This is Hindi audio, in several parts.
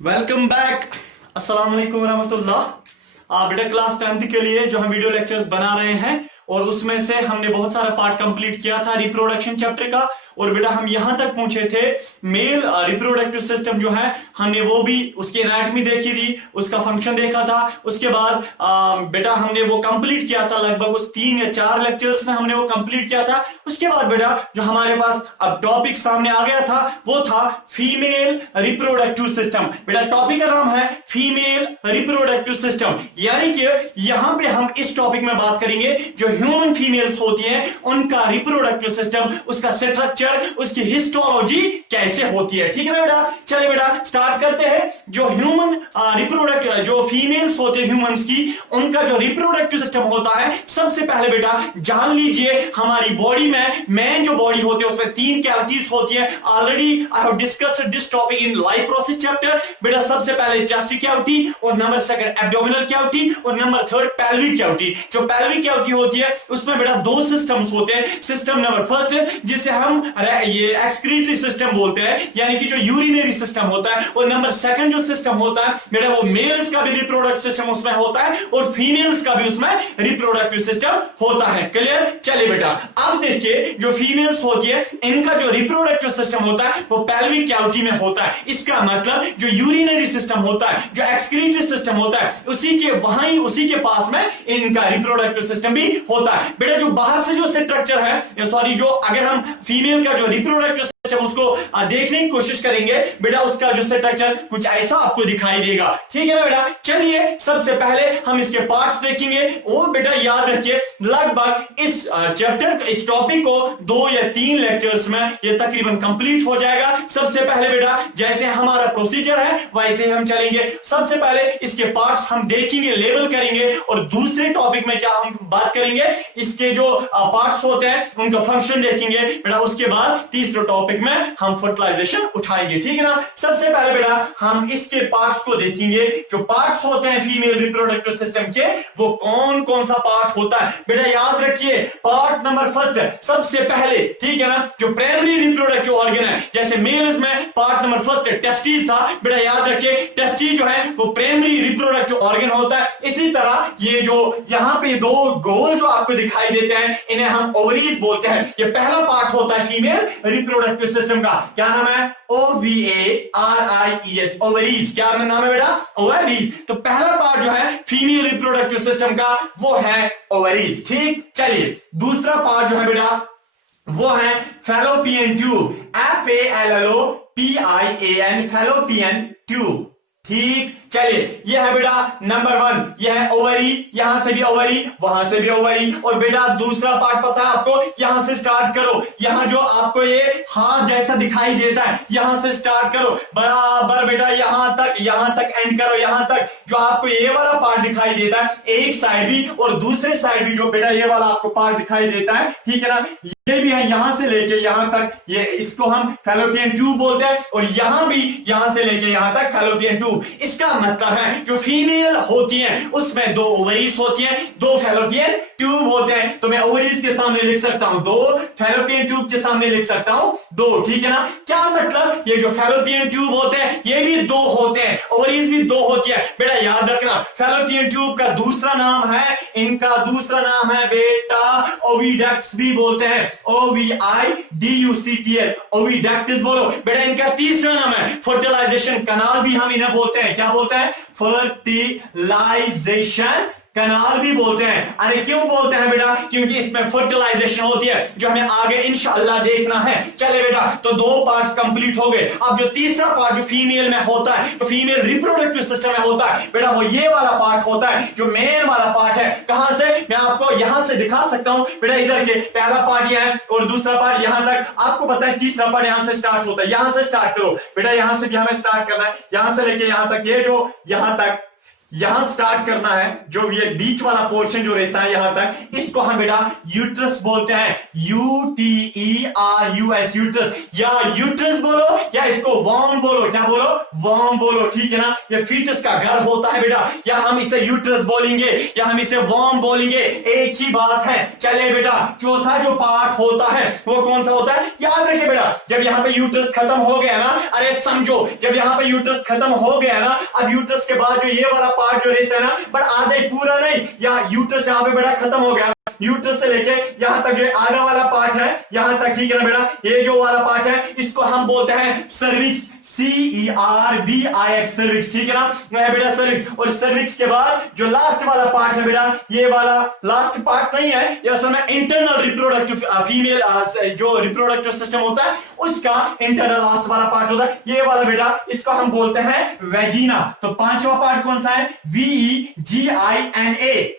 Welcome back. अस्सलाम वालेकुम रहमतुल्लाह। बेटा क्लास 10th के लिए जो हम वीडियो लेक्चर्स बना रहे हैं और उसमें से हमने बहुत सारा पार्ट कंप्लीट किया था रिप्रोडक्शन चैप्टर का। और बेटा हम यहां तक पहुंचे थे मेल रिप्रोडक्टिव सिस्टम जो है हमने वो भी उसकी एनाटॉमी देखी थी, उसका फंक्शन देखा था। उसके बाद बेटा हमने वो कंप्लीट किया था, लगभग उस 3 या 4 लेक्चर्स में हमने वो कंप्लीट किया था। उसके बाद बेटा जो हमारे पास अब टॉपिक सामने आ गया था वो था फीमेल रिप्रोडक्टिव सिस्टम। बेटा टॉपिक का नाम है फीमेल रिप्रोडक्टिव सिस्टम, यानी कि यहां पे हम इस टॉपिक में बात करेंगे जो ह्यूमन फीमेल्स होती हैं उनका रिप्रोडक्टिव सिस्टम, उसका स्ट्रक्चर, उसकी हिस्टोलॉजी कैसे होती है। ठीक है ना बेटा, चलिए बेटा स्टार्ट करते हैं। जो ह्यूमन रिप्रोडक्टिव जो फीमेल्स होते हैं ह्यूमंस की, उनका जो रिप्रोडक्टिव सिस्टम होता है, सबसे पहले बेटा जान लीजिए हमारी बॉडी में मैन जो बॉडी होती है उसमें 3 कैविटीज होती है। Already I have discussed this topic in life process chapter. बेटा सबसे पहले चेस्ट कैविटी और नंबर 2 एब्डोमिनल कैविटी और नंबर 3 पेल्विक कैविटी। जो पेल्विक कैविटी होती है उसमें बेटा 2 सिस्टम्स होते हैं। सिस्टम नंबर 1 जिसे हम ये एक्सक्रीटरी सिस्टम बोलते हैं, यानी कि जो यूरिनरी सिस्टम होता है, और नंबर 2 जो सिस्टम होता है बेटा वो मेल्स का भी रिप्रोडक्टिव सिस्टम उसमें होता है और फीमेल्स का भी उसमें रिप्रोडक्टिव सिस्टम होता है। क्लियर? चलिए बेटा अब देखिए जो फीमेल्स होती है इनका जो रिप्रोडक्टिव सिस्टम होता है वो पेल्विक कैविटी में होता है। इसका मतलब जो यूरिनरी सिस्टम होता है, जो एक्सक्रीटरी सिस्टम होता है, उसी के पास में इनका रिप्रोडक्टिव सिस्टम भी होता है। बेटा जो बाहर से जो स्ट्रक्चर है, सॉरी, जो अगर हम फीमेल का जो रिप्रोडक्टिव सिस्टम उसको देखने की कोशिश करेंगे बेटा उसका जो स्ट्रक्चर कुछ ऐसा आपको दिखाई देगा। ठीक है ना बेटा, चलिए सबसे पहले हम इसके पार्ट्स देखेंगे। और बेटा याद रखिए लगभग इस चैप्टर इस टॉपिक को 2 या 3 लेक्चर्स में ये तकरीबन कंप्लीट हो जाएगा। सबसे पहले बेटा जैसे हमारा प्रोसीजर है वैसे हम चलेंगे। सबसे पहले इसके पार्ट्स हम देखेंगे, लेबल करेंगे, और दूसरे टॉपिक में क्या हम बात करेंगे, इसके जो पार्ट्स होते हैं उनका फंक्शन देखेंगे। बेटा उसके बाद तीसरे टॉपिक में हम फर्टिलाइजेशन उठाएंगे। ठीक है ना। सबसे पहले बेटा हम इसके पार्ट्स को देखेंगे। जो पार्ट्स होते हैं फीमेल रिप्रोडक्टिव सिस्टम के वो कौन कौन सा पार्ट होता है। बेटा याद रखिए पार्ट नंबर 1 सबसे पहले, ठीक है ना, जो प्राइमरी रिप्रोडक्टिव ऑर्गन है, जैसे मेल्स में पार्ट नंबर 1 टेस्टिस था। बेटा याद रखिए टेस्टिस जो है वो प्राइमरी रिप्रोडक्टिव ऑर्गन होता है। इसी तरह ये जो यहां पे 2 गोल जो आपको दिखाई देते हैं इन्हें हम ओवरीज बोलते हैं। ये पहला पार्ट होता है फीमेल रिप्रोडक्टिव सिस्टम का, क्या नाम है? OVARIES, ovaries. क्या नाम है बेटा? ओवरीज। तो पहला पार्ट जो है फीमेल रिप्रोडक्टिव सिस्टम का वो है ओवरीज। ठीक, चलिए दूसरा पार्ट जो है बेटा वो है fallopian tube, FALLOPIAN, fallopian tube. ठीक, चलिए यह है बेटा नंबर 1, यह है ओवरी, यहां से भी ओवरी, वहां से भी ओवरी। और बेटा दूसरा पार्ट पता है आपको, यहां से स्टार्ट करो। यहां जो आपको ये हाथ जैसा दिखाई देता है यहां से स्टार्ट करो बराबर बेटा यहां तक एंड करो। यहां तक जो आपको ये वाला पार्ट दिखाई देता है एक साइड भी और दूसरे साइड भी जो बेटा ये वाला आपको पार्ट दिखाई देता है, ठीक है ना, ये भी है यहां से लेके यहां तक, ये इसको हम फैलोपियन ट्यूब बोलते हैं। और यहां भी यहां से लेके यहां तक फैलोपियन ट्यूब। इसका मतलब है जो फीमेल होती हैं उसमें 2 ओवरीज होती हैं, 2 फैलोपियन ट्यूब होते हैं। तो मैं ओवरीज के सामने लिख सकता हूं 2, फैलोपियन ट्यूब के सामने लिख सकता हूं 2। ठीक है ना। क्या मतलब ये जो फैलोपियन ट्यूब होते हैं ये भी 2 होते हैं, ओवरीज भी 2 होती है। बेटा याद रखना फैलोपियन ट्यूब का दूसरा नाम है, इनका दूसरा नाम है बेटा ओविडक्ट्स भी बोलते हैं, OVIDUCTS, ओविडक्ट्स बोलो। बेटा इनका तीसरा नाम है फर्टिलाइजेशन कनाल भी हम इन्हें बोलते हैं। क्या बोलते हैं? फर्टिलाइजेशन कनाल भी बोलते हैं। अरे क्यों बोलते हैं बेटा? क्योंकि इसमें फर्टिलाइजेशन होती है जो हमें आगे इंशाअल्लाह देखना है। चले बेटा तो 2 पार्ट्स कंप्लीट हो गए। अब जो तीसरा पार्ट जो फीमेल में होता है, तो फीमेल रिप्रोडक्टिव सिस्टम में होता है बेटा वो ये वाला पार्ट होता है जो मेल वाला पार्ट है। कहां से? मैं आपको यहां से दिखा सकता हूं बेटा, इधर के पहला पार्ट ये है और दूसरा पार्ट यहां तक। आपको पता है तीसरा पार्ट यहां से स्टार्ट होता है, यहां से स्टार्ट करो बेटा, यहां से भी हमें स्टार्ट करना है, यहां से लेके यहां तक, ये जो यहां तक यहां स्टार्ट करना है, जो ये बीच वाला पोर्शन जो रहता है यहां तक, इसको हम बेटा यूट्रस बोलते हैं, UTERUS, यूट्रस, या यूट्रस बोलो या इसको वॉर्म बोलो, क्या बोलो, वॉर्म बोलो, ठीक है ना। ये फीटस का घर होता है बेटा, या हम इसे यूट्रस बोलेंगे या हम इसे वॉर्म बोलेंगे, एक ही बात है। चले बेटा, चौथा जो पार्ट होता है वो कौन सा होता है, याद रखिए बेटा, जब यहां पे यूट्रस खत्म हो गया ना, अरे समझो, जब यहां पे यूट्रस खत्म हो गया ना, अब यूट्रस के बाद जो ये वाला पार्ट जो रहता है ना, बट आधा ही, पूरा नहीं, या यूट्रस यहां पे बेटा खत्म हो गया, यूट्रस से लेके यहां तक जो आधा वाला पार्ट है यहां तक, ठीक है ना बेटा, ये जो वाला पार्ट है इसको हम बोलते हैं सर्विक्स, CERVIX, सर्विक्स, ठीक है ना बेटा, सर्विक्स। और सर्विक्स के बाद जो लास्ट वाला पार्ट है बेटा, ये वाला लास्ट पार्ट नहीं है, यह असल में इंटरनल रिप्रोडक्टिव, फीमेल जो रिप्रोडक्टिव सिस्टम होता है उसका इंटरनल लास्ट वाला पार्ट होता है, ये वाला बेटा, इसको हम बोलते हैं वेजिना। तो पांचवा पार्ट कौन सा है, VEGINA,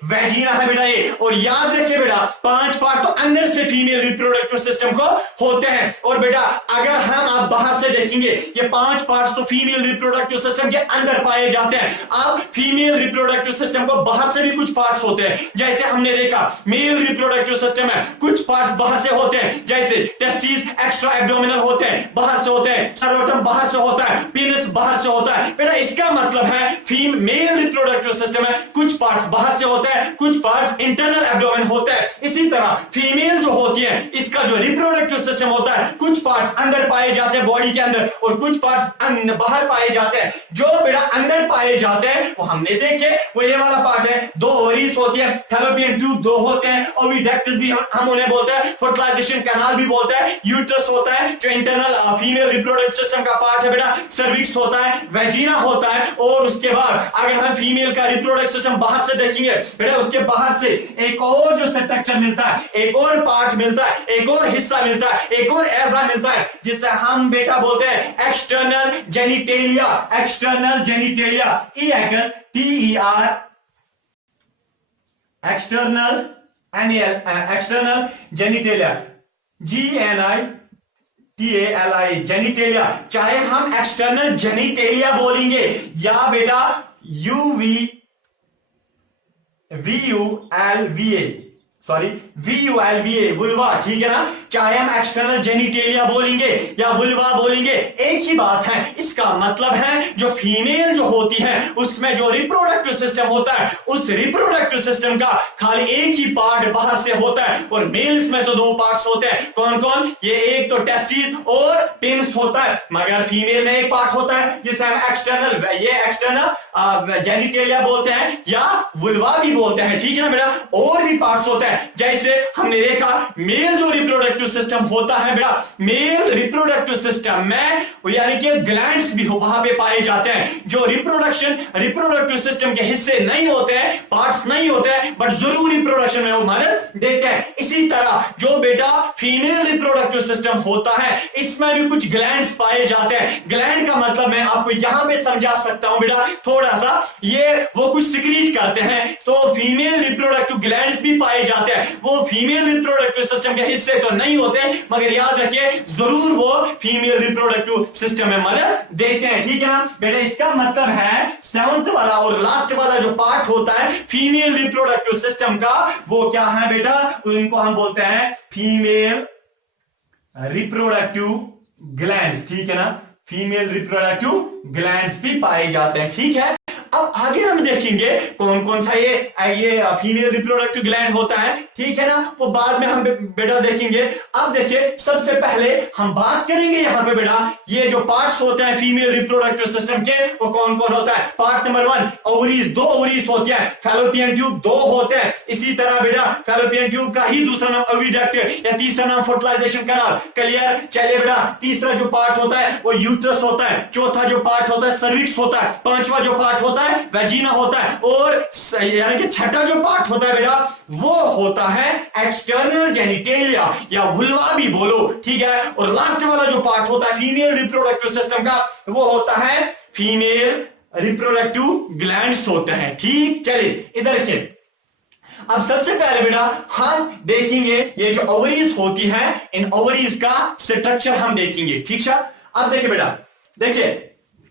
वेजिना है बेटा ये। और याद रखिए बेटा, 5 पार्ट तो अंदर से फीमेल रिप्रोडक्टिव सिस्टम को होते हैं, और बेटा अगर हम आप बाहर से देखेंगे, ये 5 पार्ट्स तो फीमेल रिप्रोडक्टिव सिस्टम के अंदर पाए जाते हैं। अब फीमेल रिप्रोडक्टिव सिस्टम को बाहर से भी कुछ पार्ट्स होते हैं, जैसे हमने देखा मेल रिप्रोडक्टिव सिस्टम है, कुछ पार्ट्स बाहर से होते हैं, जैसे टेस्टिस एक्स्ट्रा एब्डोमिनल होते हैं, बाहर से होते हैं, सर्वोटम बाहर से होता है, पेनिस बाहर से होता है। बेटा इसका मतलब है फीमेल रिप्रोडक्टिव सिस्टम है, कुछ पार्ट्स बाहर से होते हैं, कुछ पार्ट्स इंटरनल एब्डोमेन होते हैं। इसी तरह फीमेल जो होती है, इसका जो रिप्रोडक्टिव सिस्टम होता है, कुछ पार्ट्स अंदर पाए जाते हैं बॉडी के अंदर, और कुछ पार्ट्स बाहर पाए जाते हैं। जो बेटा अंदर पाए जाते हैं वो हमने देखे, वो ये वाला पार्ट है, 2 ओवरीज होती है, फैलोपियन ट्यूब 2 होते हैं, ओविडक्टस भी हम उन्हें बोलते हैं, फर्टिलाइजेशन कैनाल भी बोलते हैं, यूट्रस होता है जो इंटरनल फीमेल रिप्रोडक्टिव सिस्टम का पार्ट है बेटा, सर्विक्स होता है, वेजिना होता है। और उसके बाद अगर हम फीमेल का रिप्रोडक्टिव सिस्टम बाहर से देखेंगे बेटा, उसके बाहर से एक और जो स्ट्रक्चर मिलता है, एक और पार्ट मिलता है, एक और हिस्सा मिलता है, एक और ऐसा मिलता है जिसे हम बेटा बोलते हैं external genitalia, external genitalia, EXTER, external external genitalia, GENITALI, genitalia. चाहे हम एक्सटर्नल जेनिटेलिया बोलेंगे या बेटा VULVA, वुल्वा, ठीक है ना, चाहे हम एक्सटर्नल जेनिटेलिया बोलेंगे या वुल्वा बोलेंगे, एक ही बात है। इसका मतलब है जो फीमेल जो होती है उसमें जो रिप्रोडक्टिव सिस्टम होता है, उस रिप्रोडक्टिव सिस्टम का खाली एक ही पार्ट बाहर से होता है, और मेल्स में तो 2 पार्ट्स होते हैं। कौन कौन, ये एक तो टेस्टिस और पेनिस होता है, मगर फीमेल में एक पार्ट होता है जिसे हम एक्सटर्नल, ये एक्सटर्नल जेनिटेलिया बोलते हैं या वुल्वा भी बोलते हैं, ठीक है ना बेटा। और भी पार्ट्स होते हैं, जैसे हमने देखा मेल जो रिप्रोडक्टिव सिस्टम होता है बेटा, मेल रिप्रोडक्टिव सिस्टम में यानी कि ग्लैंड्स भी वहां पे पाए जाते हैं, जो रिप्रोडक्टिव सिस्टम के हिस्से नहीं होते हैं, पार्ट्स नहीं होते हैं, बट जरूर रिप्रोडक्शन में वो मदद देते हैं। इसी तरह जो बेटा फीमेल रिप्रोडक्टिव सिस्टम होता है, इसमें भी कुछ ग्लैंड्स पाए जाते हैं। ग्लैंड का मतलब मैं आपको यहां पे समझा सकता हूं बेटा थोड़ा सा, ये वो कुछ सिक्रीट करते हैं, तो फीमेल रिप्रोडक्टिव ग्लैंड्स भी पाए जाते हैं। वो फीमेल रिप्रोडक्टिव सिस्टम के हिस्से तो नहीं होते, मगर याद रखिए जरूर वो फीमेल रिप्रोडक्टिव सिस्टम में मदद देते हैं, ठीक है ना बेटा। इसका मतलब है 7th वाला और लास्ट वाला जो पार्ट होता है फीमेल रिप्रोडक्टिव सिस्टम का, वो क्या है बेटा, तो इनको हम बोलते हैं फीमेल रिप्रोडक्टिव ग्लैंड्स, ठीक है ना, फीमेल रिप्रोडक्टिव ग्लैंड्स भी पाए जाते हैं, ठीक है। अब आगे हम देखेंगे कौन कौन सा ये फीमेल रिप्रोडक्टिव ग्लैंड होता है, ठीक है ना, वो बाद में हम बेटा देखेंगे। अब देखिए सबसे पहले हम बात करेंगे यहाँ पे बेटा, ये जो पार्ट्स होते हैं फीमेल रिप्रोडक्टिव सिस्टम के, वो कौन कौन होता है। पार्ट नंबर 1, ओवरीज, 2 ओवरीज होते हैं, फैलोपियन ट्यूब 2 होते हैं। इसी तरह बेटा फैलोपियन ट्यूब का ही दूसरा नाम ओविडक्ट या तीसरा नाम फर्टिलाइजेशन कैनाल, क्लियर। चलिए बेटा, तीसरा जो पार्ट होता है वो यूट्रस होता है, चौथा जो पार्ट होता है सर्विक्स होता है, पांचवा जो पार्ट होता है वेजिना होता है, और यानी कि छठा जो पार्ट होता है बेटा वो होता है एक्सटर्नल जेनिटेलिया या वुल्वा भी बोलो, ठीक है। और लास्ट वाला जो पार्ट होता है फीमेल रिप्रोडक्टिव सिस्टम का, वो होता है फीमेल रिप्रोडक्टिव ग्लैंड्स होते हैं, ठीक। चलिए इधर देखिए, अब सबसे पहले बेटा हम देखेंगे ये जो ओवरीज होती है, इन ओवरीज का स्ट्रक्चर हम देखेंगे, ठीक है। अब देखिए बेटा, देखिए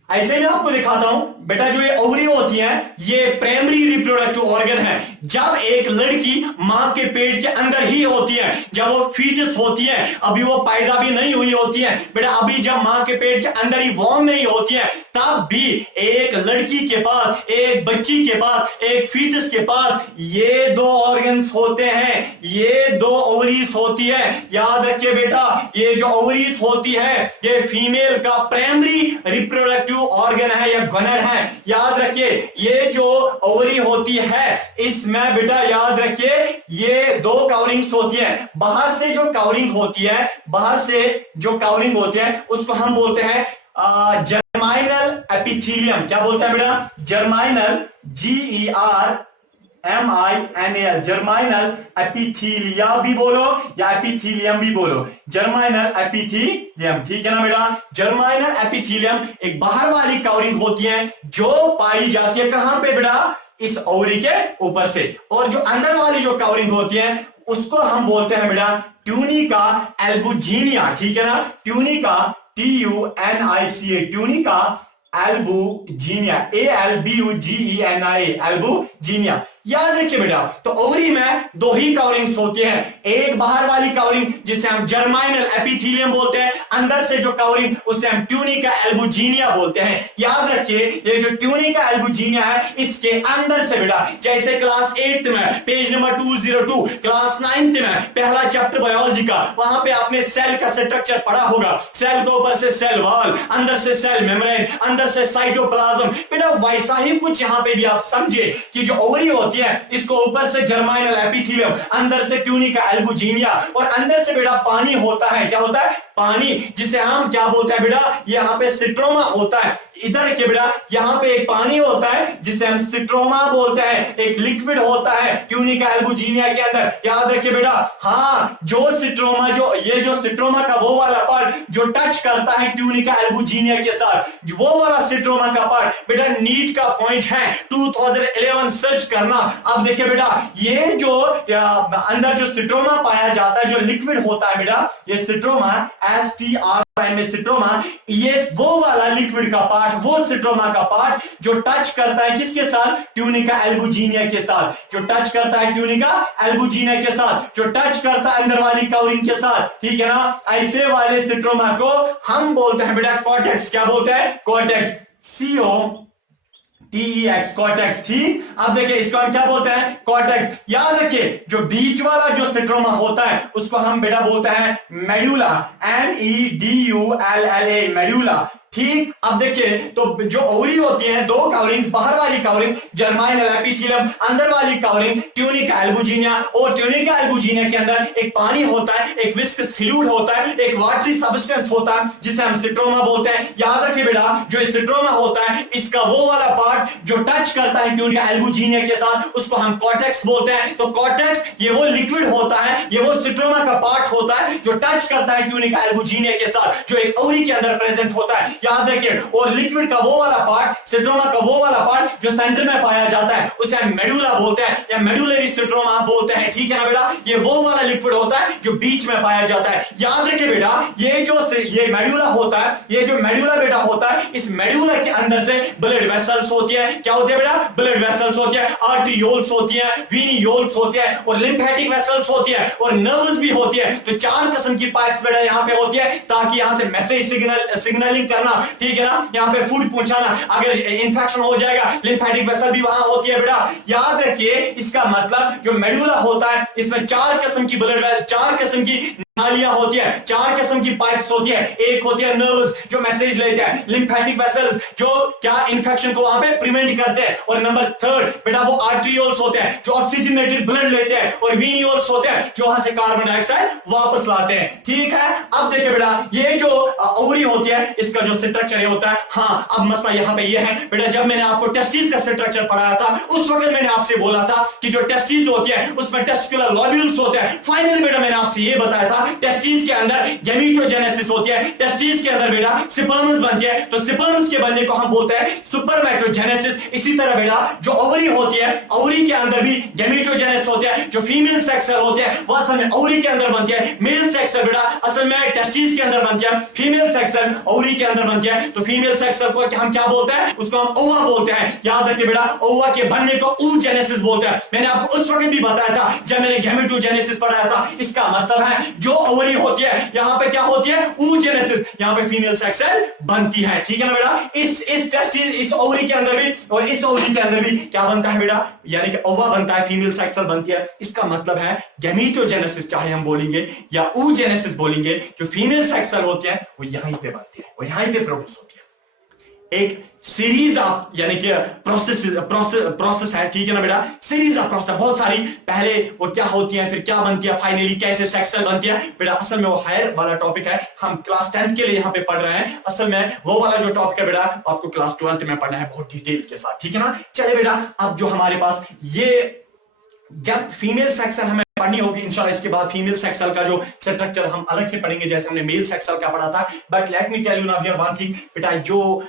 ऐसे मैं आपको दिखाता हूं, बेटा जो ये ओवरी होती है ये प्राइमरी रिप्रोडक्टिव ऑर्गन है। जब एक लड़की मां के पेट के अंदर ही होती है, जब वो फीटस होती है, अभी वो पैदा भी नहीं हुई होती है बेटा, अभी जब मां के पेट के अंदर ही वॉर्म नहीं होती है, तब भी एक लड़की के पास, एक बच्ची के पास, एक फीटस के पास ये दो ऑर्गन्स होते हैं, ये दो ओवरीज होती है। याद रखिए बेटा, ये जो ओवरीज होती है ये फीमेल का प्राइमरी रिप्रोडक्टिव ऑर्गन है या गनर है। याद रखिए ये जो ओवरी होती है इसमें बेटा याद रखिए ये दो कवरिंग्स होती है। बाहर से जो कवरिंग होती है, बाहर से जो कवरिंग होती है उसको हम बोलते हैं जर्माइनल एपिथेलियम। क्या बोलते हैं बेटा? जर्माइनल, GERMINAL, जर्माइनल एपिथेलिया भी बोलो या एपिथेलियम भी बोलो, जर्माइनल एपिथेलियम, ठीक है ना बेटा। जर्माइनल एपिथेलियम एक बाहर वाली कवरिंग होती है जो पाई जाती है कहां पे बेटा? इस ओवरी के ऊपर से। और जो अंदर वाली जो कवरिंग होती है उसको हम बोलते हैं बेटा ट्यूनिका एल्बुजिनिया, ठीक है ना। Tunica, TUNICA, tunica albuginea, ALBUGENIA, albuginea. याद रखिए बेटा, तो ओवरी में दो ही कवरिंग्स होती हैं, एक बाहर वाली कवरिंग जिसे हम जर्माइनल एपिथेलियम बोलते हैं, अंदर से जो कवरिंग उसे हम ट्यूनिका एल्बुजिनिया बोलते हैं। याद रखिए ये जो ट्यूनिका एल्बुजिनिया है इसके अंदर से बेटा, जैसे क्लास 8 में पेज नंबर 202, क्लास 9 में पहला चैप्टर बायोलॉजी का, वहां पे आपने सेल का स्ट्रक्चर पढ़ा होगा। सेल के ऊपर से सेल वॉल, अंदर से सेल मेम्ब्रेन, अंदर से साइटोप्लाज्म। बेटा वैसा ही कुछ यहां पे भी आप समझे कि जो ओवरी होती है इसको ऊपर से जर्माइनल एपिथेलियम, अंदर से ट्यूनिका एल्बुजिनिया, और अंदर से बेटा पानी होता है। क्या होता है? पानी, जिसे हम क्या बोलते हैं बेटा? यहाँ पे सिट्रोमा होता है। इधर के बेटा यहाँ पे एक पानी होता है जिसे हम सिट्रोमा बोलते हैं, एक लिक्विड होता है ट्यूनिका एल्बुजिनिया के अंदर। याद रखिए बेटा, हाँ जो सिट्रोमा, जो ये जो सिट्रोमा का वो वाला पार्ट जो टच करता है ट्यूनिका एल्बुजिनिया के साथ, वो वाला सिट्रोमा का पार्ट बेटा नीट का पॉइंट है, 2011 सर्च करना। अब देखिए बेटा ये जो अंदर जो सिट्रोमा पाया जाता है, जो लिक्विड होता है बेटा, ये सिट्रोमा, STR में सिट्रोमा, ये वो वाला लिक्विड का पार्ट, वो सिट्रोमा का पार्ट जो टच करता है किसके साथ? ट्यूनिका एल्बुजिनिया के साथ, जो टच करता है ट्यूनिका एल्बुजिनिया के साथ, जो टच करता है अंदर वाली कवरिंग के साथ, ठीक है ना। ऐसे वाले सिट्रोमा को हम बोलते हैं बेटा कॉर्टेक्स। क्या बोलते हैं? कॉर्टेक्स, COTEX, कॉर्टेक्स, ठीक। अब देखिए इसको हम क्या बोलते हैं? कॉर्टेक्स। याद रखिए जो बीच वाला जो सिट्रोमा होता है उसको हम बेटा बोलते हैं मेडुला, MEDULLA, मेडुला, ठीक। अब देखिए तो जो ओवरी होती है दो कवरिंग्स, बाहर वाली कवरिंग जर्माइनल एपिथेलियम, अंदर वाली कवरिंग ट्यूनिका एल्बुजिनिया, और ट्यूनिका एल्बुजिनिया के अंदर एक पानी होता है, एक विस्कस फ्लूइड होता है, एक वाटरी सब्सटेंस होता है जिसे हम सिट्रोमा बोलते हैं। याद रखिए बेटा जो सिट्रोमा होता है इसका वो वाला पार्ट जो टच करता है ट्यूनिका एल्बुजिनिया के साथ उसको हम कॉर्टेक्स बोलते हैं। तो कॉर्टेक्स ये वो लिक्विड होता है, ये वो सिट्रोमा का पार्ट होता है जो टच करता है ट्यूनिका एल्बुजिनिया के साथ, जो एक ओवरी के अंदर प्रेजेंट होता है। याद रखिए, और लिक्विड का वो वाला पार्ट, सिट्रोमा का वो वाला पार्ट जो सेंटर में पाया जाता है उसे हम मेडुला बोलते हैं या मेडुलरी सिट्रोमा बोलते हैं, ठीक है ना बेटा। ये वो वाला लिक्विड होता है जो बीच में पाया जाता है। याद रखिए बेटा ये जो ये मेडुला होता है, ये जो मेडुला बेटा होता है, इस मेडुला के अंदर से ब्लड वेसल्स होती है। क्या होती है बेटा? ब्लड वेसल्स होती है, आर्टरियोल्स होती है, वीनियोल्स होती है, और लिम्फेटिक वेसल्स होती है, और नर्व्स भी होती है। तो चार किस्म की पाइप्स बेटा यहाँ पे होती है ताकि यहां से मैसेज सिग्नलिंग करना, ठीक है ना, यहाँ पे फूड पहुंचाना। अगर इंफेक्शन हो जाएगा, लिम्फेटिक वेसल भी वहां होती है बेटा। याद रखिए इसका मतलब जो मेडुला होता है इसमें चार किस्म की ब्लड, चार किस्म की नालियां होती है, चार किस्म की पाइप्स होती है। एक होती है नर्व्स जो मैसेज लेते हैं, लिम्फेटिक वेसल्स जो क्या इंफेक्शन को वहां पे प्रिवेंट करते हैं, और नंबर थर्ड बेटा वो आर्टरियोल्स होते हैं जो ऑक्सीजनेटेड ब्लड लेते हैं, और वीनियोल्स होते हैं जो वहां से कार्बन डाइऑक्साइड वापस लाते हैं, ठीक है। अब देखिए बेटा ये जो ओवरी होती है इसका जो स्ट्रक्चर होता है, हाँ अब मसला यहाँ पे ये है बेटा, जब मैंने आपको टेस्टिस का स्ट्रक्चर पढ़ाया था उस वक्त मैंने आपसे बोला था कि जो टेस्टिस होती है उसमें टेस्टिकुलर लोब्यूल्स होते हैं। फाइनली बेटा मैंने आपसे ये बताया था टेस्टिस के अंदर गैमेटोजेनेसिस होती है, टेस्टिस के अंदर बेटा स्पर्म्स बनती है, तो स्पर्म्स के बनने को हम बोलते हैं सुपरमैटोजेनेसिस। इसी तरह बेटा जो ओवरी होती है, ओवरी के अंदर भी गैमेटोजेनेसिस होती है। जो फीमेल सेक्स सेल होते हैं वो असल में ओवरी के अंदर बनती है, मेल सेक्स सेल बेटा असल में टेस्टिस के अंदर बनती है, फीमेल सेक्स सेल ओवरी के अंदर बनती है। तो फीमेल सेक्स सेल को हम क्या बोलते हैं, उसको हम ओवा बोलते हैं। याद रखिए बेटा ओवा के बनने को oogenesis बोलते हैं। मैंने आपको उस वक्त भी बताया था जब मैंने गैमेटोजेनेसिस पढ़ाया था। इसका मतलब है जो ओवरी होती है यहां पे क्या होती है, oogenesis, यहां पे फीमेल सेक्स सेल बनती है, ठीक है ना बेटा। इस टेस्टिस, इस ओवरी के अंदर भी और इस ओवरी के अंदर भी क्या बनता है बेटा, यानी कि ओवा बनता है, फीमेल सेक्स सेल बनती है। इसका मतलब है गैमेटोजेनेसिस चाहे हम बोलेंगे या oogenesis बोलेंगे, जो फीमेल सेक्स सेल होती है वो यहीं पे बनती है, वो यहीं पे प्रोड्यूस होती है। एक सीरीज ऑफ यानी कि प्रोसेस है, ठीक है ना बेटा, सीरीज ऑफ प्रोसेस, बहुत सारी पहले वो क्या होती है, फिर क्या बनती है, फाइनली कैसे सेक्स सेल बनती है बेटा। असल में वो हायर वाला टॉपिक है, हम क्लास 10th के लिए यहां पे पढ़ रहे हैं। असल में वो वाला जो टॉपिक है बेटा आपको क्लास 12th में पढ़ना है बहुत डिटेल के साथ, ठीक है ना। चलिए बेटा अब जो हमारे पास ये जब फीमेल सेक्स सेल हमें पढ़नी होगी इंशाल्लाह, इसके बाद फीमेल सेक्स सेल का जो स्ट्रक्चर हम अलग से पढ़ेंगे जैसे हमने मेल सेक्स सेल का पढ़ा था। But let me tell you now one thing बेटा, जो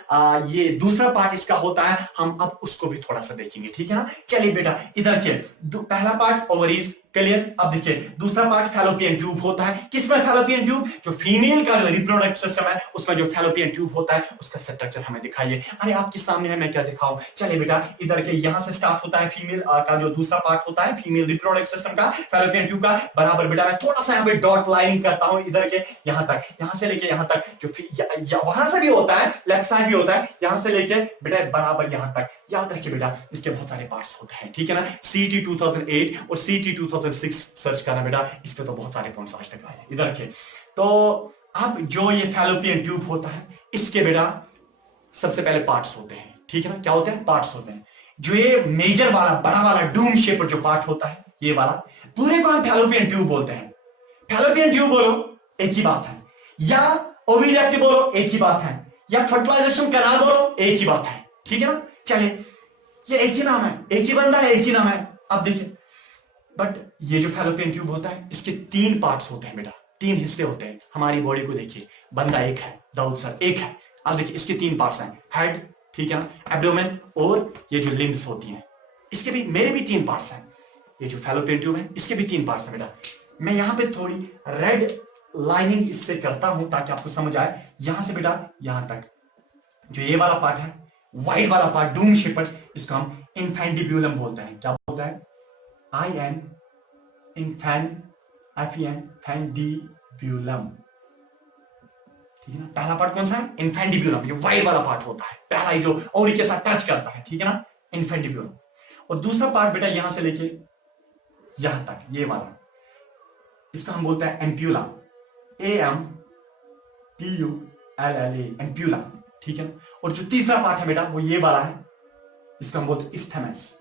ये दूसरा पार्ट इसका होता है हम अब उसको भी थोड़ा सा देखेंगे, ठीक है ना। चलिए बेटा इधर के पहला पार्ट ओवरीज क्लियर। अब देखिए दूसरा पार्ट फैलोपियन ट्यूब होता है। किसमें फैलोपियन ट्यूब, जो फीमेल का रिप्रोडक्टिव सिस्टम है उसमें जो फैलोपियन ट्यूब होता है उसका स्ट्रक्चर हमें दिखाइए। अरे आपके सामने है, मैं क्या दिखाऊं। चलिए बेटा इधर के यहां से स्टार्ट होता है फीमेल का जो दूसरा पार्ट होता है फीमेल रिप्रोडक्टिव सिस्टम का, फैलोपियन ट्यूब का। बराबर बेटा मैं थोड़ा सा यहाँ पे डॉट लाइन करता हूं इधर के यहां तक, यहां से लेके यहां तक, जो वहां से भी होता है लेफ्ट साइड भी होता है, यहां से लेके बेटा बराबर यहां तक। याद रखिए बेटा इसके बहुत सारे पार्ट्स होते हैं, ठीक है ना। CT 2008 और CT 2006 सर्च करना बेटा, इस पे तो बहुत सारे पॉइंट्स आज तक आए इधर के। तो अब जो ये फैलोपियन ट्यूब होता है इसके बेटा सबसे पहले पार्ट्स होते हैं, ठीक है ना। क्या होते हैं, पार्ट्स होते हैं। जो ये मेजर वाला बड़ा वाला डूम शेप जो पार्ट होता है ये वाला पूरे को हम फैलोपियन ट्यूब बोलते हैं। फैलोपियन ट्यूब बोलो एक ही बात है, या ओविडक्ट बोलो एक ही बात है, या फर्टिलाइजेशन कैनाल बोलो एक ही बात है, ठीक है ना। चलिए ये एक ही नाम है, एक ही बंदा है, एक ही नाम है। अब देखिए बट ये जो फैलोपियन ट्यूब होता है इसके 3 पार्ट्स होते हैं बेटा, 3 हिस्से होते हैं। हमारी बॉडी को देखिए, बंदा एक है, दाऊद सर एक है। अब देखिए इसके 3 पार्ट्स हैं, हेड, ठीक है ना, एब्डोमेन और ये जो लिम्स होती हैं इसके भी, मेरे भी 3 पार्ट्स हैं। ये जो फैलोपियन ट्यूब है इसके भी 3 पार्ट्स हैं बेटा। मैं यहां पे थोड़ी रेड लाइनिंग इससे करता हूं ताकि आपको समझ आए। यहां से बेटा यहां तक जो ये वाला पार्ट है, व्हाइट वाला पार्ट डूम शेपर, इसको हम इन्फेंडिब्यूलम बोलते हैं। क्या बोलते हैं, IN फैंडिब्यूलम, ठीक है ना। पहला पार्ट कौन सा है, इन्फेंडिब्यूलम, ये व्हाइट वाला पार्ट होता है, पहला ही जो ओवरी के साथ टच करता है, ठीक है ना, इन्फेंडिब्यूलम। और दूसरा पार्ट बेटा यहां से लेके यहां तक, ये वाला, इसको हम बोलते हैं एम्प्यूला, AMPULLA, एम्प्यूला, ठीक है ना। और जो तीसरा पार्ट है बेटा वो ये वाला है, इसको हम बोलते हैं इस्थेमस,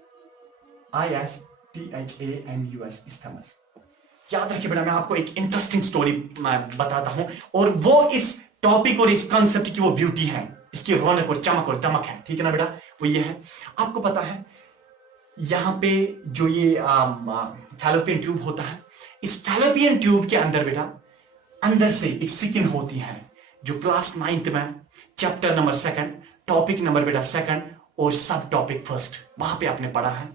ISTHAMUS, इस्थेमस। याद रखिए बेटा मैं आपको एक इंटरेस्टिंग स्टोरी बताता हूं, और वो इस टॉपिक और इस कॉन्सेप्ट की वो ब्यूटी है, इसकी रौनक और चमक और दमक है, ठीक है ना बेटा। वो ये है, आपको पता है यहां पे जो ये फैलोपियन ट्यूब होता है, इस फैलोपियन ट्यूब के अंदर बेटा अंदर से एक स्किन होती है जो क्लास 9th में चैप्टर नंबर 2 टॉपिक नंबर बेटा 2 और सब टॉपिक 1 वहां पे आपने पढ़ा है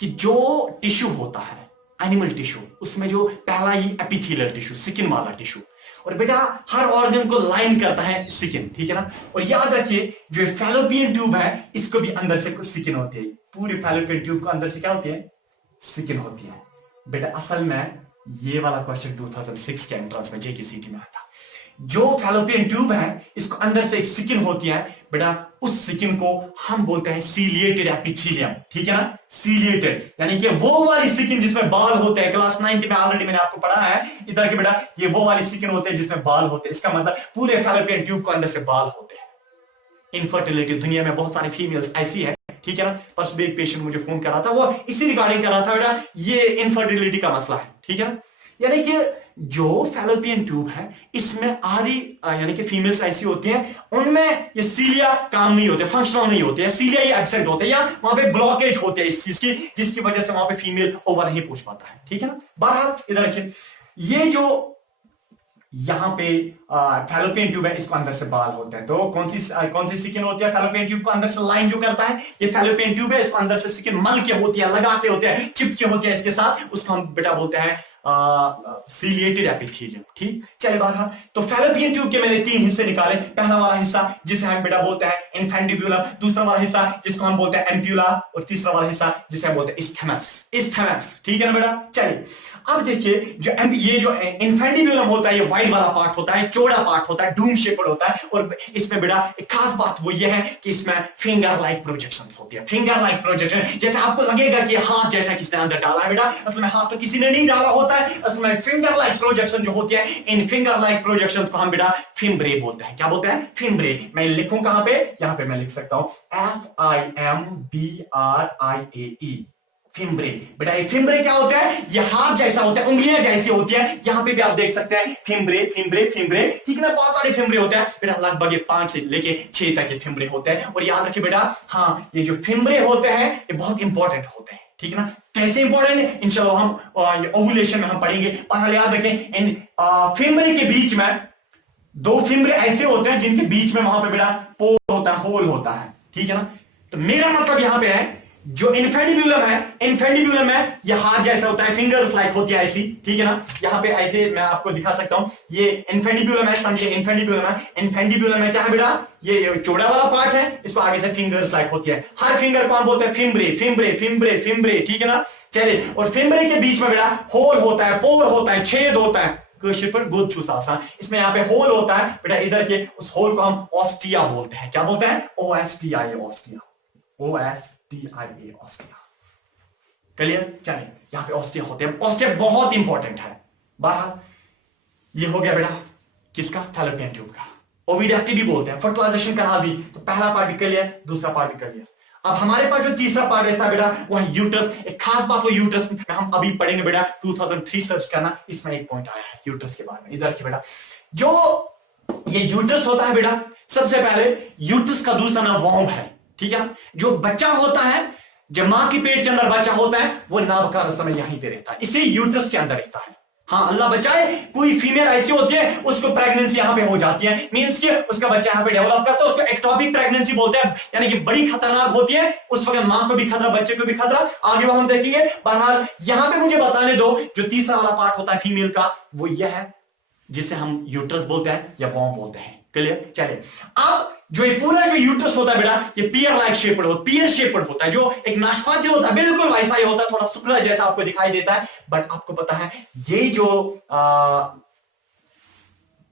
कि जो टिश्यू होता है एनिमल टिश्यू, उसमें जो पहला ही एपिथेलियल टिश्यू, स्किन वाला टिश्यू, और बेटा हर ऑर्गन को लाइन करता है स्किन, ठीक है ना। और याद रखिए जो फैलोपियन ट्यूब है इसको भी अंदर से स्किन होती है, पूरे फैलोपियन ट्यूब को अंदर से क्या होती है, स्किन होती है बेटा। असल में ये वाला क्वेश्चन 2006 के एंट्रेंस में JKCT में आया था। जो फैलोपियन ट्यूब है इसको अंदर से एक स्किन होती है बेटा, उस स्किन को हम बोलते हैं सीलिएटेड एपिथेलियम, ठीक है ना, सीलिएटेड, यानी कि वो वाली स्किन जिसमें बाल होते हैं। क्लास 9th में ऑलरेडी मैंने आपको पढ़ा है इधर के बेटा, ये वो वाली स्किन होते हैं जिसमें बाल होते हैं। इसका मतलब पूरे फैलोपियन ट्यूब को अंदर से बाल होते हैं। इनफर्टिलिटी, दुनिया में बहुत सारी फीमेल्स ऐसी है, ठीक है ना। परसों भी एक पेशेंट मुझे फोन कर रहा था, वो इसी रिगार्डिंग कर रहा था बेटा, ये इनफर्टिलिटी का मसला है, ठीक है ना। यानी कि जो फैलोपियन ट्यूब है इसमें आधी यानी कि फीमेल्स ऐसी होती हैं उनमें ये सीलिया काम नहीं होते, फंक्शनल नहीं होते, सीलिया ही एब्सेंट होते हैं, या वहां पे ब्लॉकेज होते हैं इस चीज की, जिसकी वजह से वहां पे फीमेल ओवर नहीं पूछ पाता है, ठीक है ना। बहरहाल इधर रखिए, ये जो यहाँ पे फैलोपियन ट्यूब है, इसको अंदर से बाल होते हैं। तो कौन सी स्किन होती है फैलोपियन ट्यूब को अंदर से लाइन जो करता है, ये फैलोपियन ट्यूब है। इसको अंदर से स्किन मल के होती है, लगा के होते हैं, चिपके होते हैं इसके साथ, उसको हम बेटा बोलते हैं सीलिएटेड एपिथेलियम। ठीक, चले बहरहाल, तो फैलोपियन ट्यूब के मैंने 3 हिस्से निकाले। पहला वाला हिस्सा जिसे हम बेटा बोलते हैं इन्फेंडिब्यूलम, दूसरा वाला हिस्सा जिसको हम बोलते हैं एम्प्यूला, और तीसरा वाला हिस्सा जिसे हम बोलते हैं इस्थेमस। ठीक है ना बेटा। चलिए अब देखिए, ये जो इन्फेंडिब्यूलम होता है, ये वाइड वाला पार्ट होता है, चौड़ा पार्ट होता है, डूम शेप्ड होता है, और इसमें बेटा एक खास बात वो ये है कि इसमें फिंगर लाइक प्रोजेक्शंस होती है। फिंगर लाइक प्रोजेक्शन, जैसे आपको लगेगा कि हाथ जैसा किसने अंदर डाला है बेटा, असल में हाथ तो किसी ने नहीं डाला होता है, असल में फिंगर लाइक प्रोजेक्शन जो होती है, इन फिंगर लाइक प्रोजेक्शंस को हम बेटा फिम्ब्रे बोलते हैं। क्या बोलते हैं? फिम्ब्रे। मैं लिखूं कहां पे? यहां पे मैं लिख सकता हूं FIMBRIAE, फिम्ब्रे। बेटा ये फिम्ब्रे क्या होता है? ये हाथ जैसा होता है, उंगलियां जैसी होती है। यहां पे भी आप देख सकते हैं फिम्ब्रे, ठीक है ना। बहुत सारे फिम्ब्रे होते हैं बेटा, लगभग 5 से लेके 6 तक के फिम्ब्रे होते हैं। और याद रखिए बेटा, हाँ, ये जो फिम्ब्रे होते हैं ये बहुत इंपॉर्टेंट होते हैं। ठीक है ना। कैसे इंपॉर्टेंट है इंशाल्लाह हम ओवुलेशन में हम पढ़ेंगे। पर याद रखें, इन फिम्ब्रे के बीच में 2 फिम्ब्रे ऐसे होते हैं जिनके बीच में वहां पे बेटा पोर होता है, होल होता है। ठीक है ना। तो मेरा मतलब यहां पे है, जो इन्फेंडिब्यूलम है, यह हाथ जैसा होता है, फिंगर्स लाइक होती है ऐसी। ठीक है ना। यहां पे ऐसे मैं आपको दिखा सकता हूं, ये इन्फेंडिब्यूलम है, समझिए इन्फेंडिब्यूलम है क्या है बेटा? ये चौड़ा वाला पार्ट है, इसको आगे से फिंगर्स लाइक होती है। हर फिंगर को हम बोलते हैं फिम्ब्रे। ठीक है ना। चलिए, और फिम्ब्रे के बीच में बेटा होल होता है, पोर होता है, छेद होता है, पर गोद छूसा आसान। इसमें यहाँ पे होल होता है बेटा, इधर के उस होल को हम ऑस्टिया बोलते हैं। क्या बोलते हैं? OSTIA, ostia. क्लियर? चलिए, यहां पे ऑस्टिया होते हैं। ऑस्टिया बहुत इंपॉर्टेंट है। बहरहाल ये हो गया बेटा किसका? फैलोपियन ट्यूब का। ओविडक्टी भी बोलते हैं, फर्टिलाइजेशन का नाम भी। तो पहला पार्ट भी क्लियर, दूसरा पार्ट भी क्लियर। अब हमारे पास जो तीसरा पार्ट रहता है बेटा, वो है यूट्रस। एक खास बात वो यूट्रस में हम अभी पढ़ेंगे बेटा, 2003 सर्च करना, इसमें एक पॉइंट आया है यूट्रस के बारे में। इधर की बेटा, जो ये यूट्रस होता है बेटा, सबसे पहले यूट्रस का दूसरा नाम वॉम्ब है। ठीक है ना। जो बच्चा होता है, जब मां के पेट के अंदर बच्चा होता है, वो नाभकार समय यहीं पे रहता है, इसे यूट्रस के अंदर रहता है। हाँ, अल्लाह बचाए, कोई फीमेल ऐसी होती है उसको प्रेगनेंसी यहां पे हो जाती है, मींस कि उसका बच्चा यहां पे डेवलप करता है, उसको एक्टोपिक प्रेगनेंसी बोलते हैं, यानी कि बड़ी खतरनाक होती है। उस वक्त मां को भी खतरा, बच्चे को भी खतरा, आगे वो हम देखेंगे। बहरहाल यहां पे मुझे बताने दो, जो तीसरा वाला पार्ट होता है फीमेल का, वो यह है जिसे हम यूट्रस बोलते हैं या वॉम्ब बोलते हैं। क्लियर? चलिए, अब जो ये पूरा जो यूट्रस होता है बेटा, ये पियर लाइक शेप्ड होता है, जो एक नाशपाती होता है, बिल्कुल वैसा ही होता है, थोड़ा शुक्ला जैसा आपको दिखाई देता है। बट आपको पता है, ये जो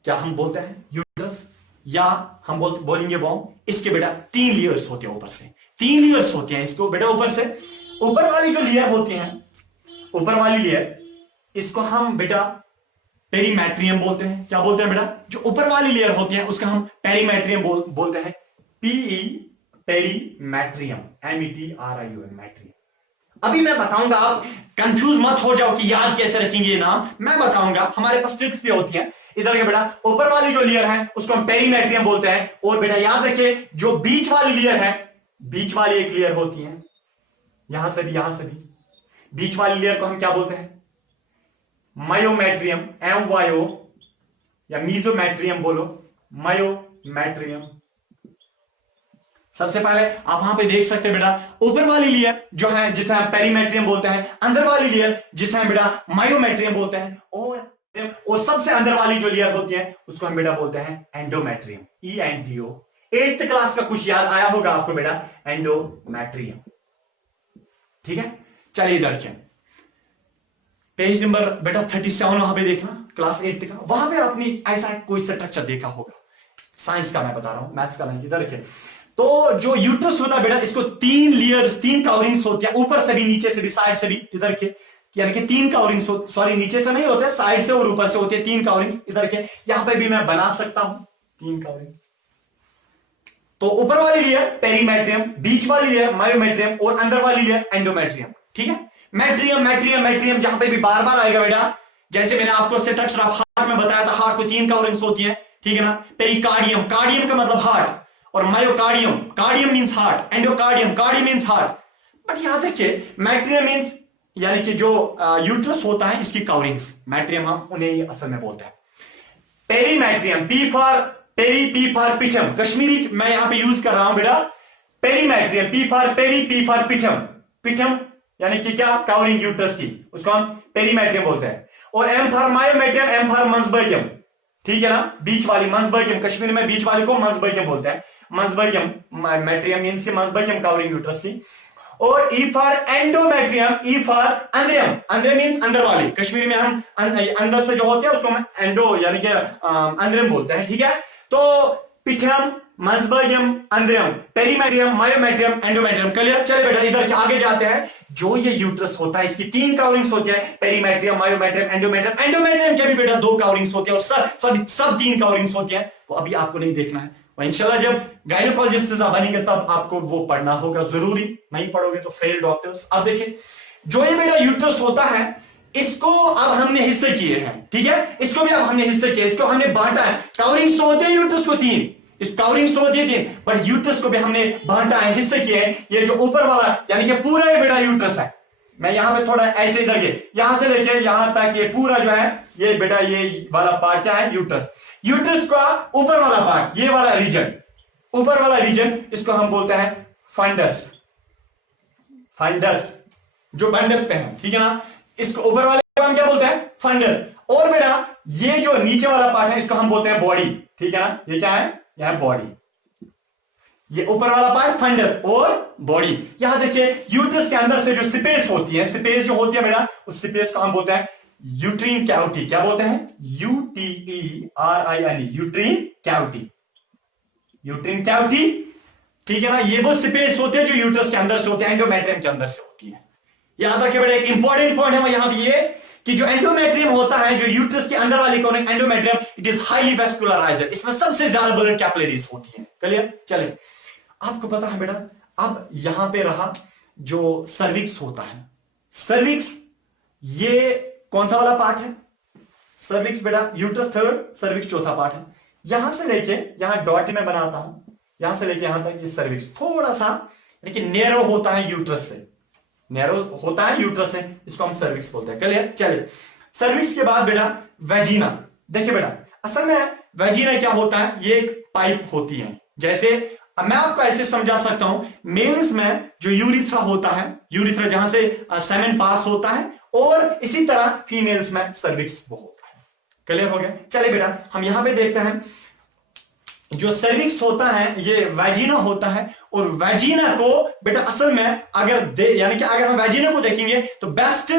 क्या हम बोलते हैं यूट्रस, या हम बोलेंगे वॉम्ब, इसके बेटा 3 लेयर्स होते हैं ऊपर से। 3 लेयर्स होती हैं इसको बेटा ऊपर से। ऊपर वाली जो लेयर होती है, ऊपर वाली लेयर, इसको हम बेटा पेरीमेट्रियम बोलते हैं। क्या बोलते हैं बेटा? जो ऊपर वाली लेयर होती है उसका हम पेरीमेट्रियम बोलते हैं। Perimetrium, METRIUM। अभी मैं बताऊंगा, आप कंफ्यूज मत हो जाओ कि याद कैसे रखेंगे ये नाम, मैं बताऊंगा। हमारे पास ट्रिक्स भी होती है। इधर के बेटा ऊपर वाली जो लेयर है उसको हम पेरीमेट्रियम बोलते हैं। और बेटा याद रखिए, जो बीच वाली लेयर है, बीच वाली एक लेयर होती है, यहां से भी बीच वाली लेयर को हम क्या बोलते हैं? मायोमेट्रियम, MYO, या मीजोमेट्रियम बोलो, मायोमेट्रियम। सबसे पहले आप वहां पे देख सकते हैं बेटा, ऊपर वाली लेयर जो है जिसे हम पेरीमेट्रियम बोलते हैं, अंदर वाली लेयर जिसे हम बेटा मायोमेट्रियम बोलते हैं, और सबसे अंदर वाली जो लेयर होती है उसको हम बेटा बोलते हैं एंडोमेट्रियम, ENDO। 8th क्लास का कुछ याद आया होगा आपको बेटा, एंडोमेट्रियम। ठीक है। चलिए इधर के पेज नंबर बेटा 37 वहां पे देखना, क्लास 8th का, वहां पे आपने ऐसा कोई स्ट्रक्चर देखा होगा। साइंस का मैं बता रहा हूं, मैथ्स का नहीं। इधर देखिए, तो जो यूट्रस होता है बेटा, इसको 3 लेयर्स, 3 कवरिंग्स होती है, ऊपर से भी, नीचे से भी, साइड से भी। इधर के यानी कि 3 कवरिंग्स, सॉरी नीचे से नहीं होते, साइड से और ऊपर से होती है 3 कवरिंग्स। इधर के यहां पे भी मैं बना सकता हूं 3 कवरिंग्स। तो ऊपर वाली लेयर पेरीमेट्रियम, बीच वाली लेयर मायोमेट्रियम, और अंदर वाली लेयर एंडोमेट्रियम। ठीक है। मैट्रियम जहां पे भी बार बार आएगा बेटा, जैसे मैंने आपको स्ट्रक्चर ऑफ हार्ट में बताया था, हार्ट को 3 कवरिंग्स होती है। ठीक है ना। पेरिकार्डियम, कार्डियम का मतलब हार्ट, और myocardium, cardium means heart, endocardium, cardium means heart. But याद रखिए, मैट्रियम मींस यानी कि जो यूट्रस होता है इसकी कवरिंग्स, मैट्रियम हम उन्हें असल में बोलते हैं। Perimetrium, P for peri, P for पिचम, कश्मीरी मैं यहां पे यूज कर रहा हूं बेटा। Perimetrium, P for peri, P for पिचम, पिचम यानी कि क्या, कवरिंग यूट्रस की, उसको हम पेरीमेट्रियम बोलते हैं। और M for myometrium, M for मंसबर्गियम, ठीक है ना, बीच वाली मंसबर्गियम, कश्मीर में बीच वाले को मंसबर्गियम बोलते हैं। मंसबर्गियम मेट्रियम मींस की मंसबर्गियम कवरिंग यूट्रस की। और E for endometrium, E for अंद्रियम, अंद्रियम मींस अंदर वाली, कश्मीरी में हम अंदर से जो होते हैं उसको हम एंडो यानी कि अंद्रियम बोलते हैं, ठीक है। तो पिछम, मंसबर्गियम, अंद्रियम, पेरीमेट्रियम, मायोमेट्रियम, एंडोमेट्रियम, क्लियर। चले बेटा इधर आगे जाते हैं। जो ये यूट्रस होता है इसकी 3 कवरिंग्स होती है, पेरीमेट्रियम, मायोमेट्रियम, एंडोमेट्रियम। एंडोमेट्रियम के भी बेटा 2 कवरिंग्स होती है और सब 3 कवरिंग्स होती है, वो अभी आपको नहीं देखना है, इंशाल्लाह जब गायनोकोलॉजिस्ट बनेंगे तब आपको वो पढ़ना होगा जरूरी, नहीं पढ़ोगे तो फेल डॉक्टर्स। अब देखिए जो ये बेटा यूट्रस होता है इसको अब हमने हिस्से किए हैं, ठीक है, इसको भी अब हमने हिस्से किए, इसको हमने बांटा है। कवरिंग्स तो होते हैं यूट्रस को 3, इस कवरिंग्स तो होती है 3, पर यूट्रस को भी हमने बांटा है, हिस्से किए हैं। ये जो ऊपर वाला यानी कि पूरा ये बेटा यूट्रस है, मैं यहां पे थोड़ा ऐसे इधर के यहां से लेके यहां तक ये पूरा जो है ये बेटा ये वाला पार्ट क्या है, यूट्रस। यूट्रस का ऊपर वाला पार्ट, ये वाला रीजन, ऊपर वाला रीजन, इसको हम बोलते हैं फंडस, फंडस जो फंडस पे है, ठीक है ना, इसको ऊपर वाले को हम क्या बोलते हैं, फंडस। और बेटा ये जो नीचे वाला पार्ट है इसको हम बोलते हैं बॉडी, ठीक है ना, ये क्या है, यह है बॉडी, ये ऊपर वाला पार्ट फंडस और बॉडी। यहां देखिए यूट्रस के अंदर से जो स्पेस होती है, स्पेस जो होती है बेटा, उस स्पेस को हम बोलते हैं यूट्रीन कैविटी, क्या बोलते हैं, UTERIN, uterine cavity, uterine cavity, ठीक है ना। ये वो स्पेस होते हैं जो यूट्रस के अंदर से होते हैं, एंडोमेट्रियम के अंदर से होती है। याद रखिए बेटा एक इंपॉर्टेंट पॉइंट है यहां भी ये कि जो एंडोमेट्रियम होता है, जो यूट्रस के अंदर वाली conic endometrium, it is highly vascularised, इसमें सबसे ज्यादा ब्लड कैपिलरीज होती है, क्लियर। चले आपको पता है बेटा, अब यहां पे रहा जो सर्विक्स होता है, सर्विक्स ये कौन सा वाला पार्ट है, सर्विक्स बेटा यूट्रस थर्ड, सर्विक्स चौथा पार्ट है। यहां से लेके यहां डॉट में बनाता हूं, यहां से लेके यहां तक ये सर्विक्स थोड़ा सा लेकिन नैरो होता है यूट्रस से, नैरो होता है यूट्रस से, इसको हम सर्विक्स बोलते हैं, क्लियर। चलिए सर्विक्स के बाद बेटा वेजिना, देखिए बेटा असल में वेजिना क्या होता है, ये एक पाइप होती है, जैसे मैं आपको ऐसे समझा सकता हूं, मेल्स में जो यूरिथ्रा होता है, यूरिथ्रा जहां से सेमेन पास होता है, और इसी तरह फीमेल्स में सर्विक्स वो होता है, क्लियर हो गया। चले बेटा हम यहां पे देखते हैं, जो सर्विक्स होता है ये वेजिना होता है, और वेजिना को बेटा असल में अगर यानी कि अगर हम वेजिना को देखेंगे तो बेस्ट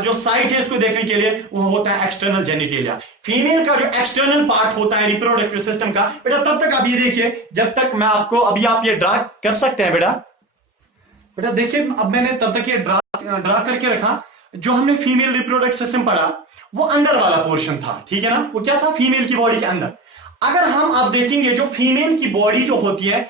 जो साइट है इसको देखने के लिए वो होता है एक्सटर्नल जेनिटेलिया। फीमेल का जो एक्सटर्नल पार्ट होता है रिप्रोडक्टिव सिस्टम का, बेटा तब तक आप ये देखिए जब तक मैं आपको, अभी आप ये ड्रा कर सकते हैं बेटा, बेटा देखिए अब मैंने तब तक ये ड्रा करके रखा, जो हमने फीमेल रिप्रोडक्टिव सिस्टम पढ़ा वो अंदर वाला पोर्शन था, ठीक है ना, वो क्या था, फीमेल की बॉडी के अंदर। अगर हम अब देखेंगे जो फीमेल की बॉडी जो होती है,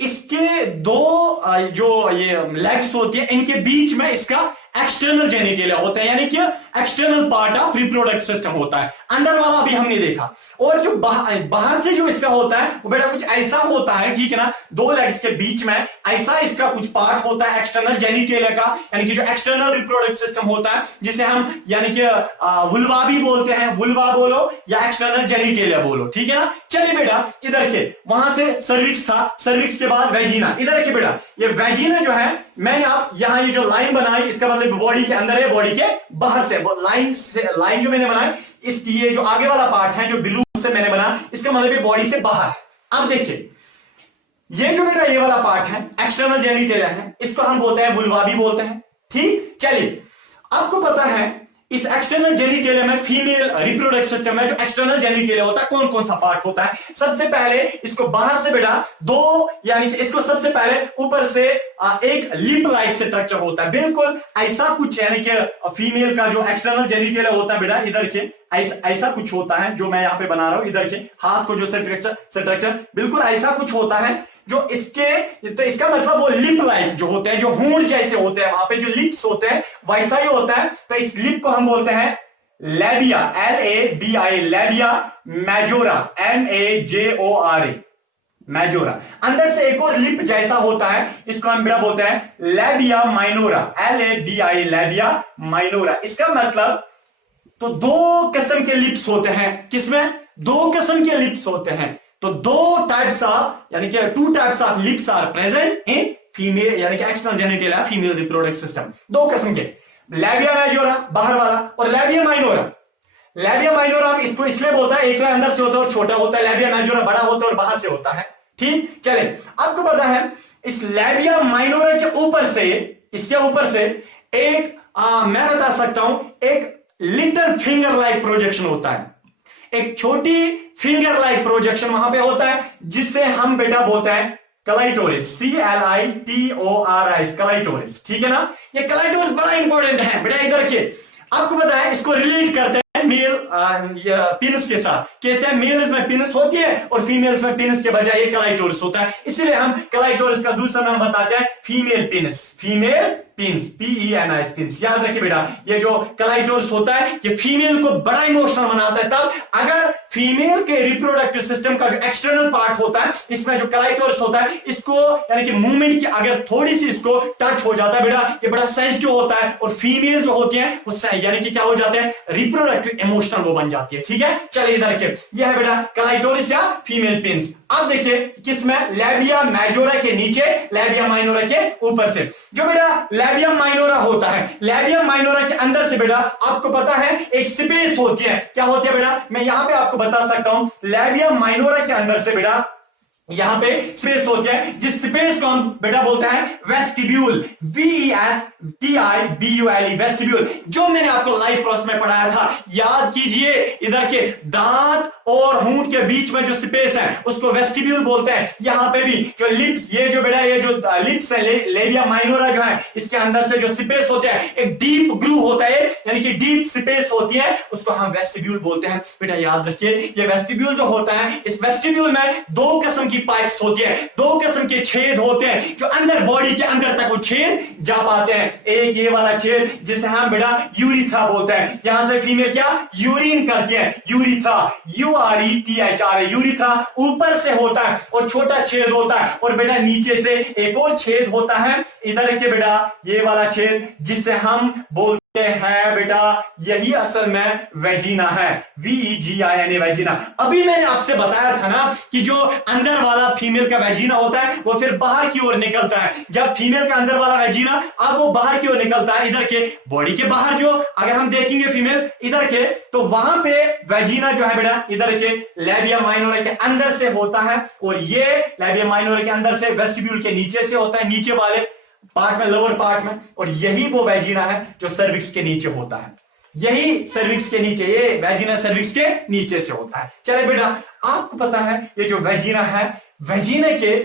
इसके 2 जो ये लेग्स होती है, इनके बीच में इसका एक्सटर्नल जेनिटेलिया होता है, यानी कि external part of reproductive system होता है। अंदर वाला भी हमने देखा, और जो बाहर से जो इसका होता है वो बेटा कुछ ऐसा होता है, ठीक है ना, 2 लेग्स के बीच में ऐसा इसका कुछ पार्ट होता है एक्सटर्नल जेनिटेलिया का, यानी कि जो एक्सटर्नल रिप्रोडक्टिव सिस्टम होता है, जिसे हम यानी कि वुल्वा भी बोलते हैं, वुल्वा बोलो या एक्सटर्नल जेनिटेलिया बोलो, ठीक है ना। चलिए बेटा इधर के वहां से सर्विक्स था, सर्विक्स के बाद वेजिना, इधर के बेटा ये वेजिना जो है, मैंने आप यहां ये जो लाइन बनाई इसका मतलब बॉडी के अंदर है, बॉडी के बाहर से लाइन जो मैंने बनाई, इसकी ये जो आगे वाला पार्ट है जो ब्लू से मैंने बना, इसका मतलब ये बॉडी से बाहर है। अब देखिए ये जो बेटा ये वाला पार्ट है एक्सटर्नल जेनिटेलिया है, इसको हम बोलते हैं वुल्वा भी बोलते हैं, ठीक। चलिए आपको पता है इस एक्सटर्नल जेनिटेलिया में, फीमेल रिप्रोडक्टिव सिस्टम में जो एक्सटर्नल जेनिटेलिया होता है, कौन कौन सा पार्ट होता है। सबसे पहले इसको बाहर से बेटा 2 यानी कि इसको सबसे पहले ऊपर से एक लिप लाइक स्ट्रक्चर होता है, बिल्कुल ऐसा कुछ, यानी कि फीमेल का जो एक्सटर्नल जेनिटेलिया होता है बेटा इधर के ऐसा कुछ होता है, जो मैं यहां पे बना रहा हूं, इधर के हाथ को जो स्ट्रक्चर बिल्कुल ऐसा कुछ होता है, जो इसके तो इसका मतलब वो लिप लाइक जो होते हैं, जो हूंड जैसे होते हैं, वहां पे जो लिप्स होते हैं वैसा ही होता है। तो इस लिप को हम बोलते हैं लेबिया, LABI, labia majora, MAJORA, majora. अंदर से एक और लिप जैसा होता है, इसको हम बेटा बोलते हैं labia minora, LABI, labia minora. इसका मतलब तो 2 किस्म के लिप्स होते हैं, किसमें, दो किस्म के लिप्स होते हैं। तो दो टाइप्स ऑफ यानी कि two types of lips are present in female यानी कि एक्सटर्नल जेनिटल या फीमेल रिप्रोडक्टिव सिस्टम। दो किस्म के, लैबिया मेजोरा बाहर वाला और लैबिया माइनोरा। लैबिया माइनोरा हम इसको इसलिए बोलता है, एक अंदर से होता है और छोटा होता है, लैबिया मेजोरा बड़ा होता है और बाहर से होता है। ठीक, चले आपको पता है इस लैबिया माइनोरा के ऊपर से, इसके ऊपर से एक मैं बता सकता हूं एक लिटिल फिंगर लाइक प्रोजेक्शन होता है, एक छोटी फिंगर लाइक प्रोजेक्शन वहां पे होता है, जिससे हम बेटा बोलते हैं क्लाइटोरिस, CLITORIS, क्लाइटोरिस। ठीक है ना, ये क्लाइटोरिस बड़ा इंपॉर्टेंट है बेटा। इधर के आपको पता है इसको रिलेट करते हैं मेल पीनस के साथ, कहते हैं मेल्स में पीनस होती है और फीमेल्स में पीनस के बजाय ये क्लाइटोरिस होता है, इसलिए हम क्लाइटोरिस का दूसरा नाम बताते हैं female पीनस, female pins, PENIS pins. याद रखिए बेटा, ये जो क्लाइटोरिस होता है ये फीमेल को बड़ा इमोशनल बनाता है तब अगर फीमेल के रिप्रोडक्टिव सिस्टम का जो एक्सटर्नल पार्ट होता है, इसमें जो क्लाइटोरिस होता है, इसको यानी कि मूवमेंट की अगर थोड़ी सी इसको टच हो जाता है बेटा, ये बड़ा सेंसिटिव होता है और फीमेल जो होती है वो यानी कि क्या हो जाते हैं, रिप्रोडक्टिव इमोशनल वो बन जाती है। ठीक है, चलिए इधर रखिए, यह है बेटा क्लाइटोरिस या फीमेल पिंस। अब देखिए किसमें, लैबिया मेजोरा के नीचे, लैबिया माइनोरा के ऊपर से। जो बेटा लैबिया माइनोरा होता है, लैबिया माइनोरा के अंदर से बेटा आपको पता है एक स्पेस होती है, क्या होती है बेटा, मैं यहां पे आपको बता सकता हूं, लैबिया माइनोरा के अंदर से बेटा यहां पे स्पेस होती है, जिस स्पेस को हम बेटा बोलते हैं वेस्टिब्यूल, VESTIBULE, वेस्टिब्यूल, जो मैंने आपको लाइफ प्रोसेस में पढ़ाया था। याद कीजिए, इधर के दांत और होंठ के बीच में जो स्पेस है उसको वेस्टिब्यूल बोलते हैं। यहां पे भी जो लिप्स, ये जो बेटा ये जो लिप्स है, लेबिया माइनोरा जो है, इसके अंदर से जो स्पेस होते हैं, एक डीप ग्रूव होता है यानी कि डीप स्पेस होती है, उसको हम वेस्टिब्यूल बोलते हैं। बेटा याद रखिए, ये वेस्टिब्यूल जो होता है, इस वेस्टिब्यूल में दो किस्म की पाइप्स होती है, दो किस्म के छेद होते हैं जो अंदर बॉडी के अंदर तक वो छेद जा पाते हैं। एक ये वाला छेद जिसे हम बेटा यूरिथ्रा बोलते हैं, यहां से फीमेल क्या यूरिन करती है, यूरिथ्रा, URETHRA, यूरिथ्रा ऊपर से होता है और छोटा छेद होता है, और बेटा नीचे से एक और छेद होता है, इधर देखिए बेटा ये वाला छेद जिसे हम बोलते हैं बेटा, यही असल में वेजिना है, VEGINA, वेजिना। अभी मैंने आपसे बताया था ना कि जो अंदर वाला फीमेल का वेजिना होता है वो फिर बाहर की ओर निकलता है। जब फीमेल का अंदर वाला वेजिना अब वो बाहर की ओर निकलता है, इधर के बॉडी के बाहर, जो अगर हम देखेंगे फीमेल इधर के, तो वहां पे वेजिना जो है बेटा इधर के लैबिया माइनोरा के अंदर से होता है, और ये लैबिया माइनोरा के अंदर से वेस्टिब्यूल के नीचे से होता है, नीचे वाले पार्ट में, लोअर पार्ट में, और यही वो वेजिना है जो सर्विक्स के नीचे होता है, यही सर्विक्स के नीचे, ये वेजिना सर्विक्स के नीचे से होता है। चले बेटा आपको पता है ये जो वेजिना है, वेजिना के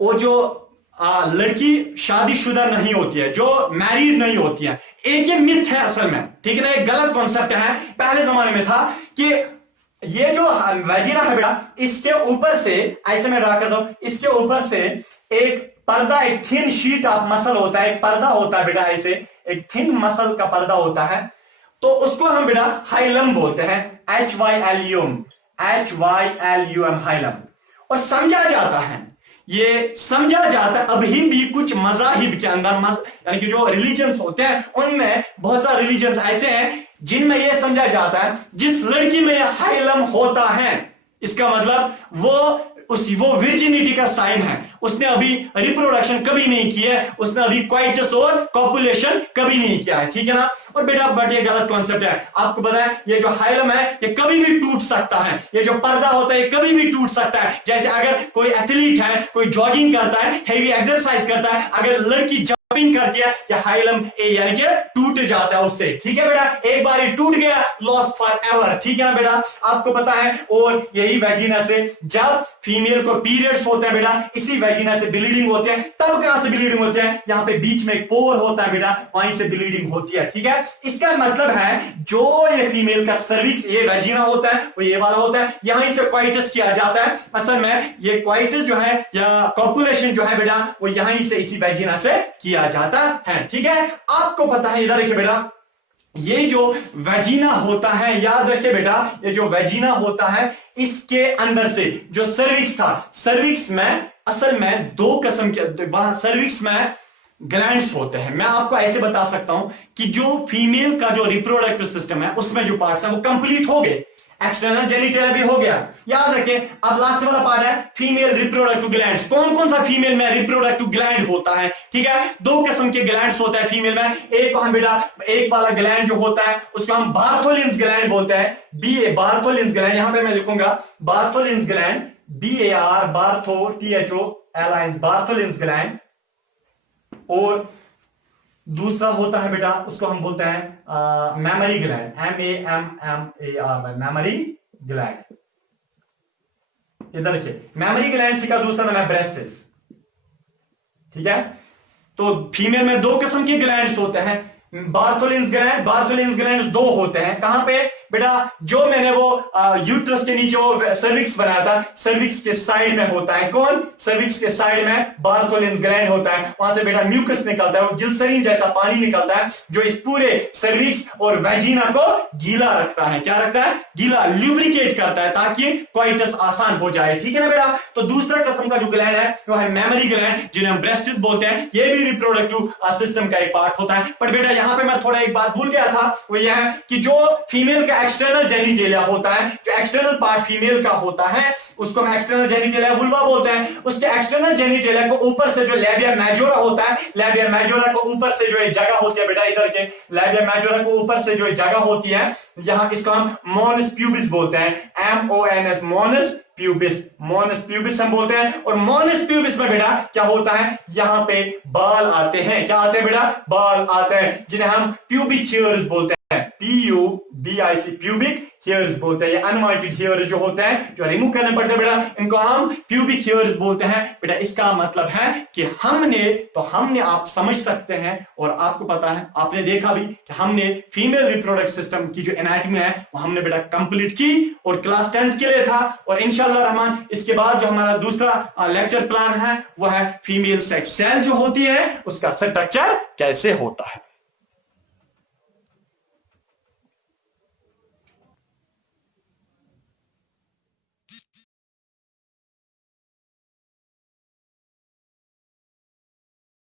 वो जो लड़की शादीशुदा नहीं होती है, जो मैरिड नहीं होती है, एक ये मिथ है असल में, ठीक है ना, एक गलत कॉन्सेप्ट है। पहले जमाने में था कि ये जो वेजिना है बेटा, इसके ऊपर से ऐसे में रखा दो, इसके ऊपर से एक पर्दा, एक थिन शीट ऑफ मसल होता है, एक पर्दा होता है बेटा, ऐसे एक थिन मसल का पर्दा होता है, तो उसको हम बेटा हाइलम बोलते हैं, HYLUM, हाइलम। और समझा जाता है, ये समझा जाता है अभी भी कुछ मजाहिब के अंदर, यानी कि जो रिलीजन्स होते हैं उनमें बहुत सारे रिलीजन्स ऐसे हैं जिनमें यह समझा जाता है जिस लड़की में यह हाइलम होता है, इसका मतलब वो विर्जिनिटी का साइन है, उसने अभी रिप्रोडक्शन कभी नहीं की है, उसने अभी क्वाइटस और कॉपुलेशन कभी नहीं किया है, ठीक है ना। और बेटा बट ये गलत कॉन्सेप्ट है, आपको पता है ये जो हाइलम है ये कभी भी टूट सकता है, ये जो पर्दा होता है ये कभी भी टूट सकता है। जैसे अगर कोई एथलीट है, कोई जॉगिंग करता है, हेवी एक्सरसाइज करता है, अगर लड़की जंपिंग करती है या हाइलम यानी कि टूट जाता है उससे, ठीक है बेटा, एक बार ये टूट गया, लॉस्ट फॉर एवर, ठीक है ना बेटा, आपको पता है। और यही वेजिना से जब फीमेल को पीरियड्स होते हैं बेटा, इसी वेजिना से ब्लीडिंग होती है। तब कहां से ब्लीडिंग होती है, यहाँ पे बीच में एक पोर होता है बेटा, वहीं से ब्लीडिंग होती है, ठीक है। इसका मतलब है जो ये फीमेल का सर्विक्स, ये वेजिना होता है, वो ये वाला होता है, यहीं से क्वाइटस किया जाता है। असल में ये क्वाइटस जो है या कॉपुलेशन जो है बेटा, वो यहीं से इसी वेजिना से किया जाता है, ठीक है। आपको पता है, इधर देखिए बेटा, ये जो वेजिना होता है, याद रखिए बेटा, ये जो वेजिना होता है इसके अंदर से जो सर्विक्स था, सर्विक्स में असल में दो किस्म के, वहां सर्विक्स में ग्लैंड्स होते हैं। मैं आपको ऐसे बता सकता हूं कि जो फीमेल का जो रिप्रोडक्टिव सिस्टम है उसमें जो पार्ट्स हैं वो कंप्लीट हो गए, एक्सटर्नल जेनिटल भी हो गया। याद रखें, अब लास्ट वाला पार्ट है फीमेल रिप्रोडक्टिव ग्लैंड्स। कौन कौन सा फीमेल में रिप्रोडक्टिव ग्लैंड होता है? ठीक है, दो किस्म के ग्लैंड्स होता है फीमेल में। एक हम बेटा, एक वाला ग्लैंड जो होता है उसको हम बार्थोलिन्स ग्लैंड बोलते हैं। बार्थोलिन्स ग्लैंड, यहां पे मैं लिखूंगा Bartholin's gland, BAR, Bartho, THO एलाइंस, बार्थोलिन्स ग्लैंड। और दूसरा होता है बेटा, उसको हम बोलते हैं mammary gland, MAMMAR, mammary gland. इधर देखिए, मैमरी ग्लैंड का दूसरा नाम है ब्रेस्टिस। ठीक है, तो फीमेल में दो किस्म के ग्लैंड्स होते हैं, बार्थोलिन्स ग्लैंड दो होते हैं। कहां पे बेटा? जो मैंने वो यूट्रस के नीचे वो सर्विक्स बनाया था, सर्विक्स के साइड में होता है। कौन? सर्विक्स के साइड में बार्थोलिन्स ग्लैंड होता है। वहां से बेटा म्यूकस निकलता है, वो ग्लिसरीन जैसा पानी निकलता है जो इस पूरे सर्विक्स और वेजिना को गीला रखता है। क्या रखता है? गीला, ल्यूब्रिकेट करता है ताकि कोइटस आसान हो जाए। ठीक है ना बेटा? तो दूसरा किस्म का जो ग्लैंड है वो है मेमरी ग्लैंड, जिन्हें हम ब्रेस्टिस बोलते हैं। ये भी रिप्रोडक्टिव सिस्टम का एक पार्ट होता है। पर बेटा यहां पे मैं थोड़ा एक बात भूल गया था, वो यह है कि जो फीमेल का एक्सटर्नल जेनिटेलिया होता है, जो एक्सटर्नल पार्ट फीमेल का होता है, उसको हम एक्सटर्नल जेनिटेलिया वुल्वा बोलते हैं। उसके एक्सटर्नल जेनिटेलिया को ऊपर से जो लैबिया मेजोरा होता है, लैबिया मेजोरा को ऊपर से जो एक जगह होती है बेटा, इधर के लैबिया मेजोरा को ऊपर से जो एक जगह होती है, यहां इसको हम मोनस प्यूबिस बोलते हैं, MONS, Moonis pubis, Moonis pubis हम बोलते हैं। और मोनस प्यूबिस में बेटा क्या होता है? यहां पे बाल आते हैं। क्या आते हैं बेटा? बाल आते हैं, जिन्हें हम प्यूबिक हेयर्स बोलते हैं, PUBIC, प्यूबिक हेयर्स बोलते हैं। ये अनवांटेड हेयर जो होते हैं, जो रिमूव करने पड़ते हैं बेटा, इनको हम प्यूबिक हेयर्स बोलते हैं। बेटा इसका मतलब है कि हमने आप समझ सकते हैं, और आपको पता है, आपने देखा भी कि हमने फीमेल रिप्रोडक्टिव सिस्टम की जो एनाटॉमी है वो हमने बेटा कंप्लीट की, और क्लास 10th के लिए था। और इंशाअल्लाह रहमान इसके बाद जो हमारा दूसरा लेक्चर प्लान है वो है फीमेल सेक्स सेल जो होती है उसका स्ट्रक्चर कैसे होता है।